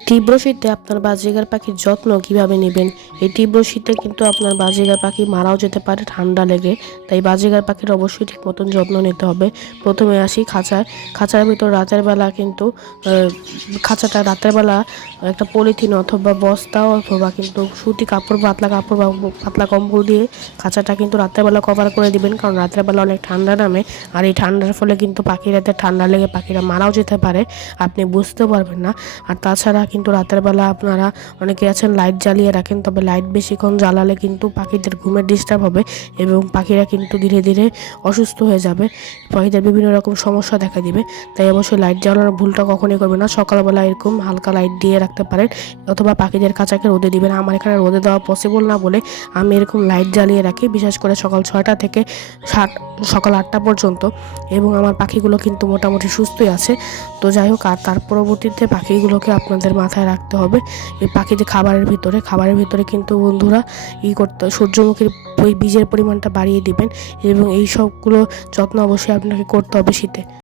তীব্র শীতে আপনার বাজরিগার পাখির যত্ন কিভাবে নেবেন? এই তীব্র শীতে কিন্তু আপনার বাজরিগার পাখি মারাও যেতে পারে ঠান্ডা লেগে। তাই বাজরিগার পাখির অবশ্যই ঠিক মতন যত্ন নিতে হবে। প্রথমে আসি খাঁচায়। খাঁচার ভিতর রাতের বেলা কিন্তু খাঁচাটা রাতের বেলা একটা পলিথিন অথবা বস্তা অথবা কিন্তু সুতি কাপড়, পাতলা কাপড় বা পাতলা কম্বল দিয়ে খাঁচাটা কিন্তু রাতের বেলা কভার করে দিবেন, কারণ রাতের বেলা অনেক ঠান্ডা নামে। আর এই ঠান্ডার ফলে কিন্তু পাখিরাতে ঠান্ডা লেগে পাখিরা মারাও যেতে পারে, আপনি বুঝতেও পারবেন না। আর তাছাড়া কিন্তু রাতের বেলা আপনারা অনেকে আছেন লাইট জ্বালিয়ে রাখেন, তবে লাইট বেশিক্ষণ জ্বালালে কিন্তু পাখিদের ঘুমের ডিস্টার্ব হবে এবং পাখিরা কিন্তু ধীরে ধীরে অসুস্থ হয়ে যাবে, পাখিদের বিভিন্ন রকম সমস্যা দেখা দিবে। তাই অবশ্যই লাইট জ্বালানোর ভুলটা কখনোই করবেন না। সকালবেলা এরকম হালকা লাইট দিয়ে রাখতে পারেন, অথবা পাখিদের খাঁচাকে রোদে দিবেন। আমার এখানে রোদে দেওয়া পসিবল না বলে আমি এরকম লাইট জ্বালিয়ে রাখি, বিশেষ করে সকাল 6টা থেকে সকাল 8টা পর্যন্ত, এবং আমার পাখিগুলো কিন্তু মোটামুটি সুস্থই আছে। তো যাই হোক, আর তার পরবর্তীতে পাখিগুলোকে আপনাদের মাথায় রাখতে হবে এই পাখিদের খাবারের ভিতরে কিন্তু বন্ধুরা সূর্যমুখীর বীজের পরিমাণটা বাড়িয়ে দিবেন, এবং এই সবগুলো যত্ন অবশ্যই আপনাকে করতে হবে শীতে।